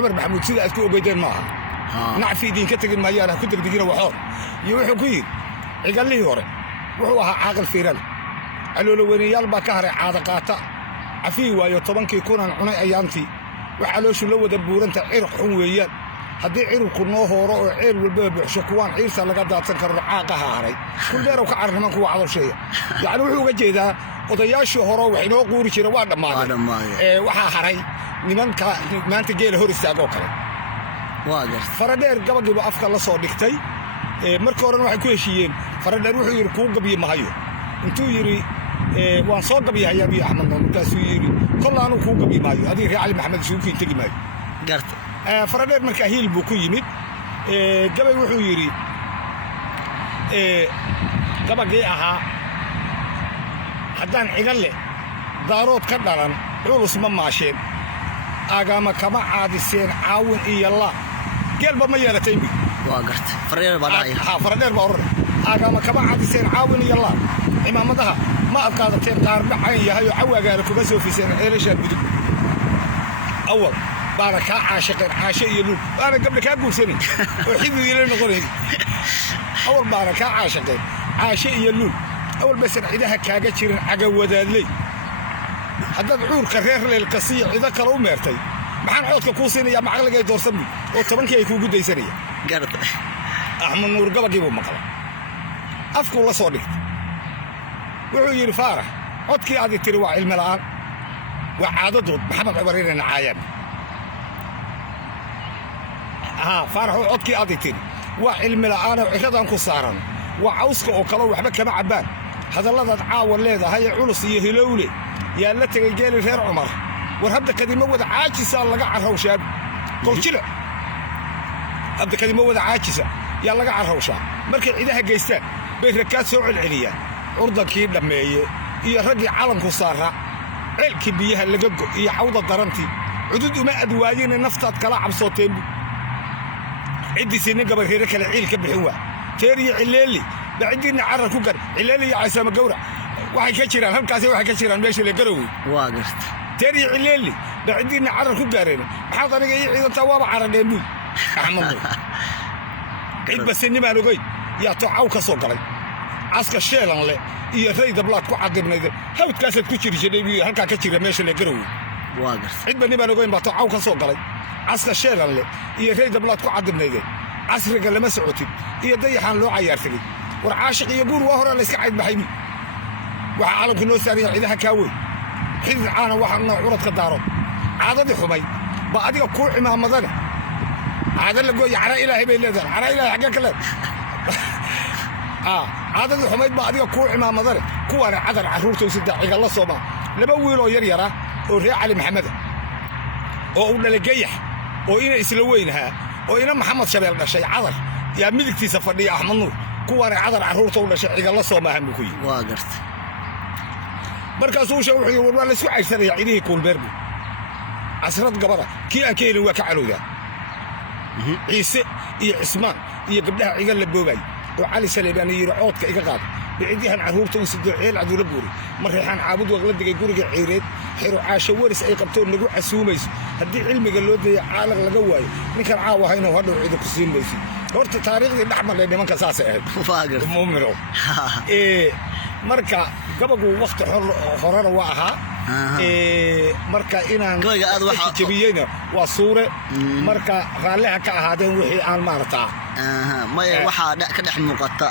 عمر محمود سيدا اسكو اوغيدين معها نعفي دين كتغ ما يانا كنت دغينا وحور يوحو كير عقل لي هوري وحو اها عاقل فيران قالوا له وينيال با كهري عاده قاتا عفي وايو 10 كونان cunay ayaanti waxa loo shulo wada buuranta cirq xun weeyaan hadii cirqku noo hooro oo ceel walba buuxsho kuwaan ciirsa laga daadsan karo caaqaha haray kul dheer oo ka carnaman kuwa cadasheeya yaani wuxuu uga jeedaa odayaashii hore wax inoo quuri jiray waa dhamaaday waxa haray nimanka maanta geel hor istaago kale waagar faradheer gabadhiiba afka la soo dhigtay markii hore waxay ku heshiiyeen faradheer wuxuu yiri ku gabiye mahayo intuu yiri waan soo gabiyahay Abiy Ahmed markaas uu yiri kollaanu ku gabiye maayo adii Cali Maxamed Suuki tagi maayo garta faradheer marka hiil buu ku yimid gabay wuxuu yiri gabadhii ahaa haddaan cigal leh daarood ka dhalan culus ma maasheen agama kama caadiseen caawin iyo la geelba ma yeelatay waa garta faradheer baa dhacay faradheer baa oran agama kama caadiseen caawin iyo la imaamadaha ما أفكار تقار معي هاي عواقة لكم بس في سنة إيش بدو أول بارك عاشق يلون أنا قبل كأقول سنة وحيد يلون غريب أول بارك عاشق يلون أول بس إذا كاجا تشيرن عجود لي هذا عور كرير للقصية إذا كانوا مرتي معن عودك كوسين يا معقل جاي دور سمي وطبعا كي يكون جد يسرية قرط أحمد نور قبل جيبه مقالة أفكر الله صادق وعير فارح عدكي عادي تروى علم الآن وعادته محمد عبرين عايم فارح عدكي عادي تري وعلم الآن وعشان كسارن وعوسك وكلو وحبك مع عبان هذا الله تعاون ليه هاي علص يهلولي يا التي جالي غير عمر ورهبدا كدي مود عاجسه لغا عروشاد قلشله هبدا كدي مود عاجسه يا لغا عروشا markay ciidaha geystaan bay rakaad soo celceliyaan urdankii dhameeyay iyo ragii calanku saara ceelkii biyaha laga go iyo xawda darantii cudud uma adwaayeen naftaad kala cabsooteen ciddiisina gabar kale ciil ka bixin waa teeriyo cileeli bacidina carar ku gar cileeli iyo caysama gawra waxay ka jiraan halkaas waxay ka jiraan meesha la garow waa garta teeriyo cileeli bacidina carar ku gaareen maxaad aniga iyo ciidanta waaba caradeen buu axmed cid bas inima lugay يا تعاو كسو قلي عسكر شيلان له iyo reeyda blaad ku cadibnayde hawdkaasad ku jiri jiray halka ka jira meesha la garow waagas cid bani baan ogeyn ba tacaaw ka soo galay aska sheelan le iyo reeyda blaad ku cadibnayde asriga lama socotid iyo dayaxan loo cayaartay war caashiq iyo guur waa hore la iska cayd baxay waxa caalamku noo saariya ciidaha kaaway xidid caana waxa nooc urad ka daaro caadadii xumay ba adiga ku imaamadana caadada la gooy cara ilaahay bay leedahay cara ilaahay xagga kale عادة حميد ما أديك كوع إمام مدري كوع عذر عرورته وسد عقل صوما لما ويلو يريرا وريع علي محمد أو ولا الجيح وإنا يسلوينها وإنا محمد شباب شيء عذر يا ملك في سفر يا أحمد نور كوع عذر عرورته ولا شيء عقل صوما هم بكوي واقرت مركز وشوحي ولا سوء عشرة يعني يكون بربو عشرة قبرة كي أكيل وكعلو ذا عيسى يا عثمان يا قبلها عقل البوبي وعلي سليبان يرعودك إيقا قاد بعيديهن عرورتون سدو عيل عدو لبوري مريحان عابد وغلدك يقولك عيريد حيرو عاشا ورس أي قبتون نقو عسوميس هدي علمي قالوا دي عالق لقواي نكان عاوة هينو هدو عيدو قصين بيسي هورت تاريخ دي نحمل لأني منك ساسة فاقر مؤمنو مركا قبقوا وقت حرارة واعها marka inaan jabiyayna waa suure marka raaliha ka ahaadeen wixii aan maartaa ma waxa ka dhex muuqata